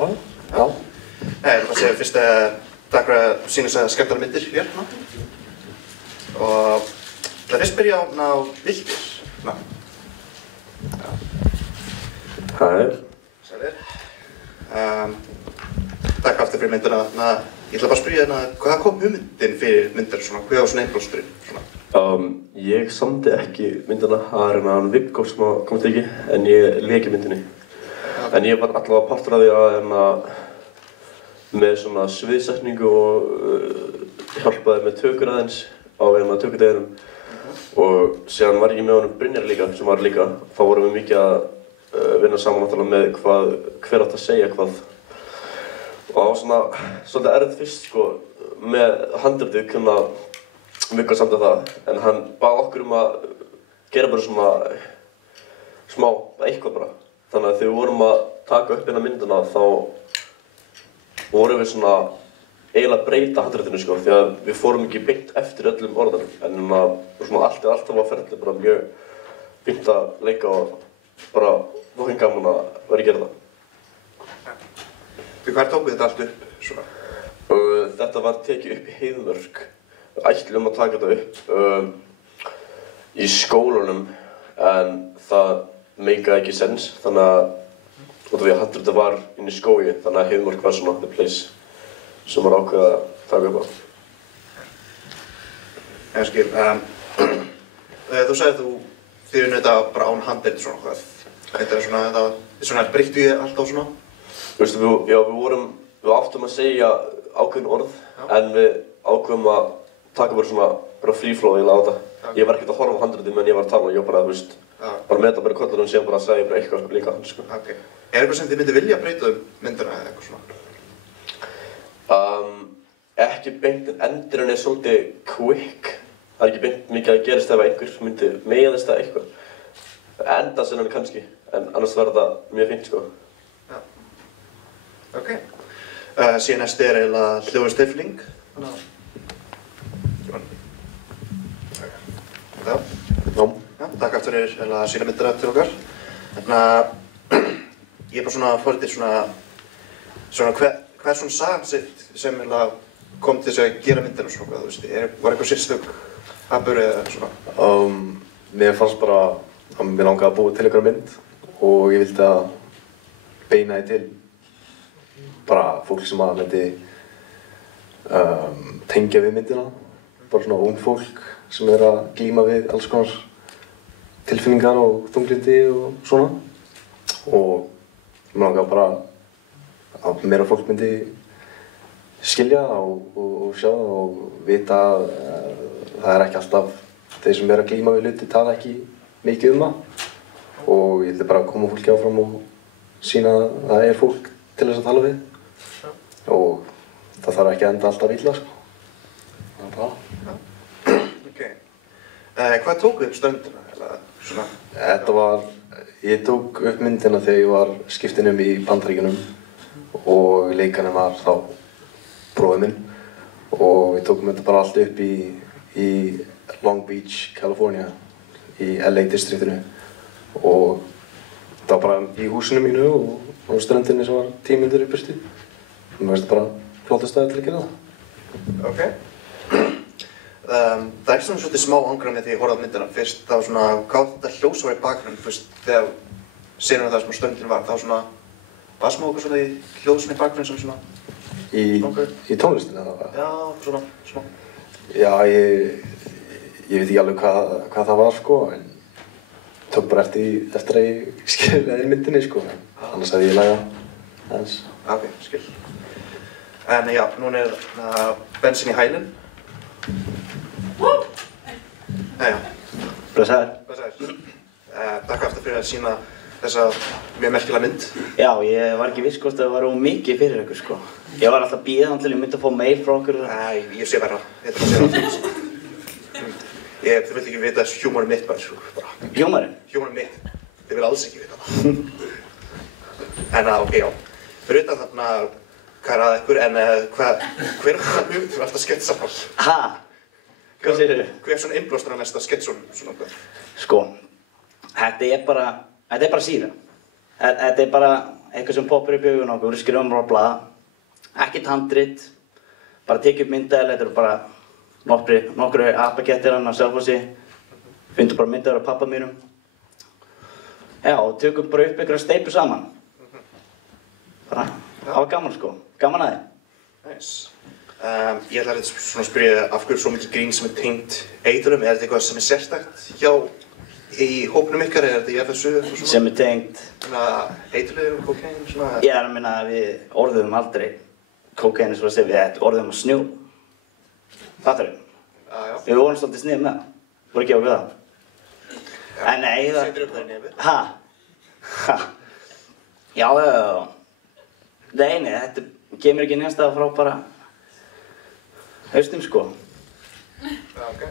Já. Nei, ég segja fyrst takk fyrir að sýna þess að skemmtana myndir hér. Og það fyrst byrja á Vildir. Hæ. Sælir. Takk aftur fyrir myndina. Ég ætla bara að spyrja hvað kom hugmyndin fyrir myndir svona? Hvað var svona innblásturinn? Ég samdi ekki myndina. Það hann Viggo sem komst ekki, en ég lék í myndinni. En ég var allavega partur af því að með svona sviðsetningu og hjálpaði með tökur aðeins á tökudeginum. Og síðan var ég með honum Brynjar líka, sem var líka. Þá vorum við mikið að vinna saman náttúrulega með hver átt að segja hvað. Og það var svona svolítið erfitt fyrst sko, með handritið kunna Viggo samdi það. En hann bað okkur að gera bara svona smá, eitthvað bara. Þannig að þegar við vorum að taka upp myndina þá vorum við svona eiginlega að breyta handritinu sko, því að við fórum ekki beint eftir öllum orðunum. En svona alltaf var ferlið bara mjög fínt að leika og bara fokkin gaman að vera að gera það. Hvar tókuð þetta allt upp svona? Þetta var tekið upp í Heiðmörk. Við ætluðum að taka þetta upp í skólanum en það meikaði ekki sens, þannig að handritið var inn í skógi, þannig að Heiðmörk var svona the place sem var ákveðið að taka upp á. Ég skil. Þú sagðir þið þetta bara án handrit svona hvað. Þetta svona breyttu ég alltaf svona? Þú veist, við áttum að segja ákveðin orð, en við ákveðum að taka bara free flow á þetta. Ég var ekkert að horfa á handritið meðan ég var að tala, ég var bara, þú veist, bara með þetta bara í kollinum og síðan bara að segja bara eitthvað líka hann, sko. Eitthvað sem þið myndi vilja breyta myndina eða eitthvað svona? Ekki beint, en endurinn svolítið quick. Það ekki beint mikið að gerast ef einhver myndi meiðast eða eitthvað. Enda sinna kannski, en annars var þetta mjög fínt, sko. Ok. Síðan næst eiginlega hljóðstifling. Takk aftur fyrir að sína myndina til okkar. Ég bara svona fórðið svona hvað svona sagan sitt sem kom til þess að gera myndina svona, þú veist, var eitthvað sérstök atburður eða svona? Mér fannst bara að mér langaði að búa til einhverja mynd og ég vildi að beina því til bara fólk sem að myndi tengja við myndina, bara svona ung fólk sem að glíma við alls konar tilfinningar og þunglyndi og svona. Og mér langaði bara að meira fólk myndi skilja og sjá og vita að það ekki alltaf þeir sem að glíma við hluti tala ekki mikið það. Og ég vildi bara koma fólki áfram og sýna að það fólk til þess að tala við. Og það þarf ekki að enda alltaf illa, sko. Það bara. Hvað tók upp stöndina? Þetta var, ég tók upp myndina þegar ég var skiptinn í Bandaríkjunum og leikarinn var þá bróðir minn og við tókum þetta bara allt upp í Long Beach, California, í LA distriktinu og það var bara í húsinu mínu og á ströndinni sem var 10 mínútur í burtu. Mér finnst þetta bara flottast staður til að gera það. Ok. Það er svona svolítið smá angra með því ég horfði á myndina fyrst, það var svona, hvað þetta hljóðs var í bakgrunn, fyrst, þegar senuna það sem stöndin var, þá svona, var smá okkur svona í hljóðs í bakgrunn sem svona? Í tónlistinni eða? Já, svona, smá. Já, ég veit ekki alveg hvað það var, sko, en tók bara eftir að ég skiljaði myndinni, sko, annars hefði ég lagað aðeins. Ok, skil. En já, núna bensín í hælinn. Jæja. Blessaður. Blessaður. Takk aftur fyrir að sýna þessa mjög merkilega mynd. Já, ég var ekki viss hvort það var mikið fyrir ykkur, sko. Ég var alltaf bíðandi til ég myndi að fá mail frá okkur. Nei, ég sé verra. Ég ætla að segja það fyrir. Þið vilt ekki vita þess hjúmorinn mitt bara, sko. Hjúmorinn? Hjúmorinn mitt. Þið vil alls ekki vita það. En ok, já. Fyrir utan þarna, hvað er að ykkur, en hver það hugmynd fyrir alltaf sketsamal? Ha? Hvað segir þið? Hver svona innblásturarmesta sketsun svona eitthvað? Sko, þetta er bara sýra. Þetta er bara eitthvað sem poppar upp í augun á okkur, skrifum bara á blað, ekkert handrit, bara tekið upp myndavél, þetta eru bara nokkru apakettir hann á Selfossi, fundum bara myndavél af pabba mínum. Já, og tökum bara upp einhverja steypu saman. Bara, það var gaman sko, gaman að þið. Nice. Ég ætla að svona spyrja af hverju svo mikið grín sem tengt eitulum, þetta eitthvað sem sérstakt hjá í hópnum ykkar, þetta í FSU eitthvað svona? Sem tengt? Eitulum, kókain, svona? Ég að minna að við orðum aldrei kókaini svo að segja, við orðum að snjó. Fattar þau? Já. Við vorum svolítið snið með það, voru ekki okkur það. En nei, það... Setur upp það í nefið? Ha? Já. Nei, þetta kemur ekki neinstað frá bara haustum sko. Já, ok.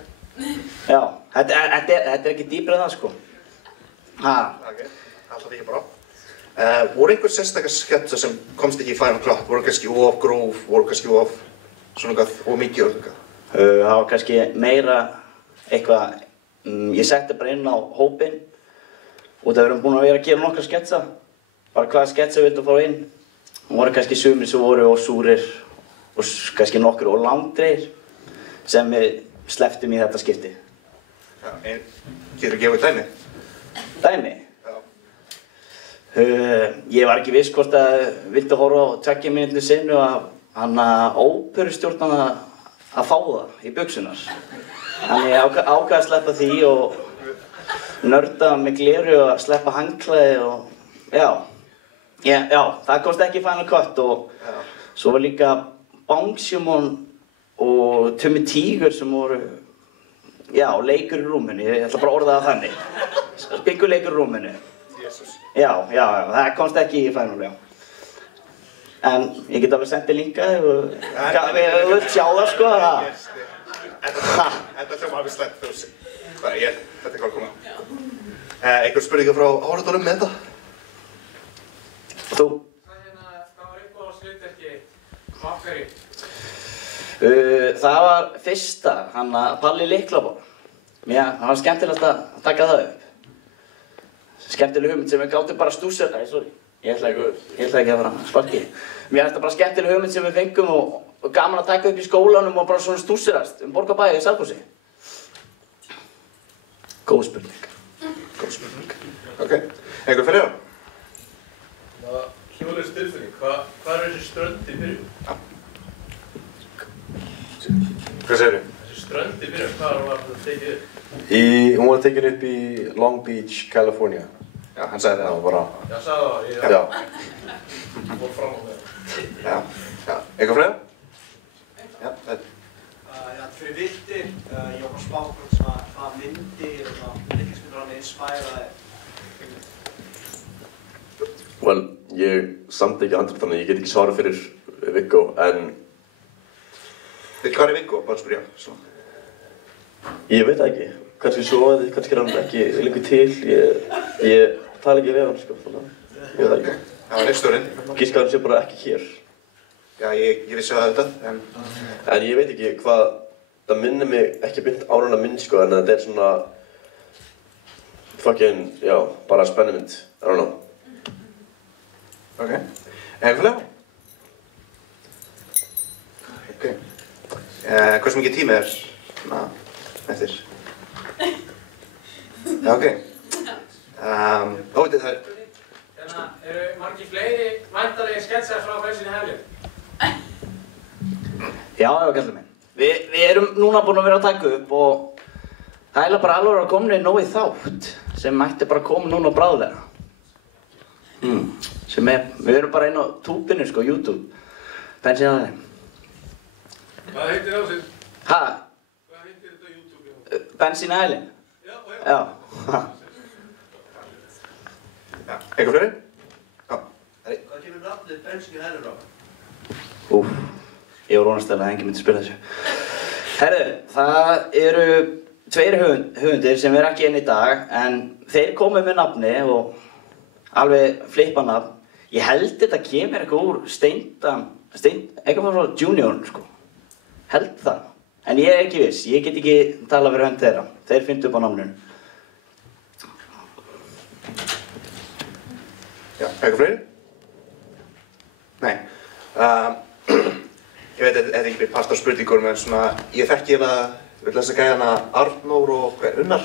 Já, þetta er ekki dýpra en það sko. Ha? Ok, alltaf ekki bra. Voru einhver sérstakar sketsa sem komst ekki í Final Cut? Voru kannski of gróf, voru kannski of svona eitthvað, of mikið og eitthvað? Það var kannski meira eitthvað, ég setti bara inn á hópinn og það erum búin að vera að gera nokkra sketsa. Bara hvaða sketsa við vildum fá inn. Það voru kannski sumir sem voru og súrir og kannski nokkur og langdreir sem við slepptum í þetta skipti. Já, getur þú gefið dæmi? Dæmi? Já. Ég var ekki viss hvort að vildi horfa á 2 mínútna senu af hann óperustjórnana að fá það í buxurnar. Þannig ég ákvað að sleppa því og nörda með gleru og að sleppa handklæði og já, það komst ekki í Final Cut og svo var líka Bangsjumon og Tummi Tígur sem voru, já, leikur í rúminu, ég ætla bara að orða það þannig. Byggur leikur í rúminu. Jesus. Já, það komst ekki í Final, já. En ég get alveg sendið linka ef þú vilt sjá það sko. Þetta hljóma alveg slæmt þú sig. Þetta er hvað að koma. Einhver spurningar frá áhorfendunum með þetta? Þú? Hvað var uppáhaldshlutverki af hverju? Það var fyrsta, hann Palli Liklabor. Það var skemmtilegt að taka það upp. Skemmtileg hugmynd sem við gátum bara stúsir. Æ, sorry. Ég ætla ekki að fara að sparki. Mér finnst það bara skemmtileg hugmynd sem við fengum og gaman að taka upp í skólanum og bara svona stúsirast Borgarbæi í Selfossi. Góð spurning. Ok. Einhver fyrir það? Hjólaus tilfinning, hvað er þessi strönd í byrjun? Hvað segir þið? Þessi strönd í byrjun, hvað var það tekið upp? Hún var tekin upp í Long Beach, California. Já, hann sagði það. Það var bara... Já, sagði það, Já. fór fram á það. Já. Einhver fyrir það? Já, þetta. Fyrir vildir, ég var bara spá hvað myndir og litlismyndir hann inspæraði. Well, ég samt ekki handrit þannig, ég get ekki svara fyrir Viggo, en... Hvað er Viggo? Bara spyrja. Ég veit það ekki. Kannski sofaði, kannski er hann ekki lengur til. Ég tala ekki við hann, sko, þannig að ég veit það ekki. Það var leikstjórinn. Gíska hann sé bara ekki hér. Já, ég vissi það þetta, en... En ég veit ekki hvað, það minnir mig ekki beint á hana minn, sko, en þetta er svona... Fucking, já, bara spennumynd, I don't know. Ok. Einhver fyrir það? Ok. Hversu mikið tími er eftir? Já, ok. Það er... Hérna, eru margir fleiri væntanlegir sketsar frá Bensinni Helju? Já, kallið minn. Við erum núna búin að vera að taka upp og það er bara alveg að koma nógu í þátt sem mætti bara koma núna bráðlega. Við erum bara inn á túbinu, sko, YouTube. Bensinni Helju. Hvað heitir það á sig? Ha? Hvað heitir þetta YouTube? Bensinni Helju? Já. Einhver fyrir? Já. Hvað kemur nafnið Bensinni Helju á? Úff, ég var vonast að enginn myndi spila þessu. Herðu, það eru 2 höfundir sem er ekki inn í dag, en þeir komu með nafni og alveg flippa nafn. Ég held þetta kemur eitthvað úr eitthvað frá Juniorn, sko. Held það. En ég er ekki viss, ég get ekki talað fyrir hönd þeirra. Þeir fyndu upp á nafninu. Já, einhver fyrir? Nei. Ég veit, þetta er ekki pastor spurningur, en svona, ég þekki þessa gæjana Arnór og Unnar,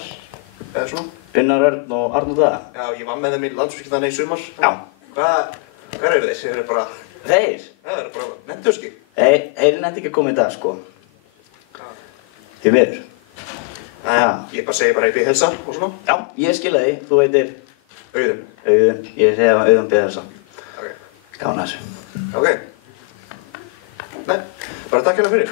eða svona. Unnar Örn og Arnór Daða? Já, ég var með þeim í landsfylkjum í sumar. Já. Hvað eru þeir? Þeir eru bara... Þeir? Já, þeir eru bara menntauski. Þeir nefndi ekki að koma í dag, sko. Því miður. Ég bara segi bara ég bið heilsa og svona. Já, ég skil því. Þú heitir? Auðun. Auðun. Ég segi að Auðun bið heilsa. Ok. Gána þessu. Ok. Nei, bara takk hérna fyrir.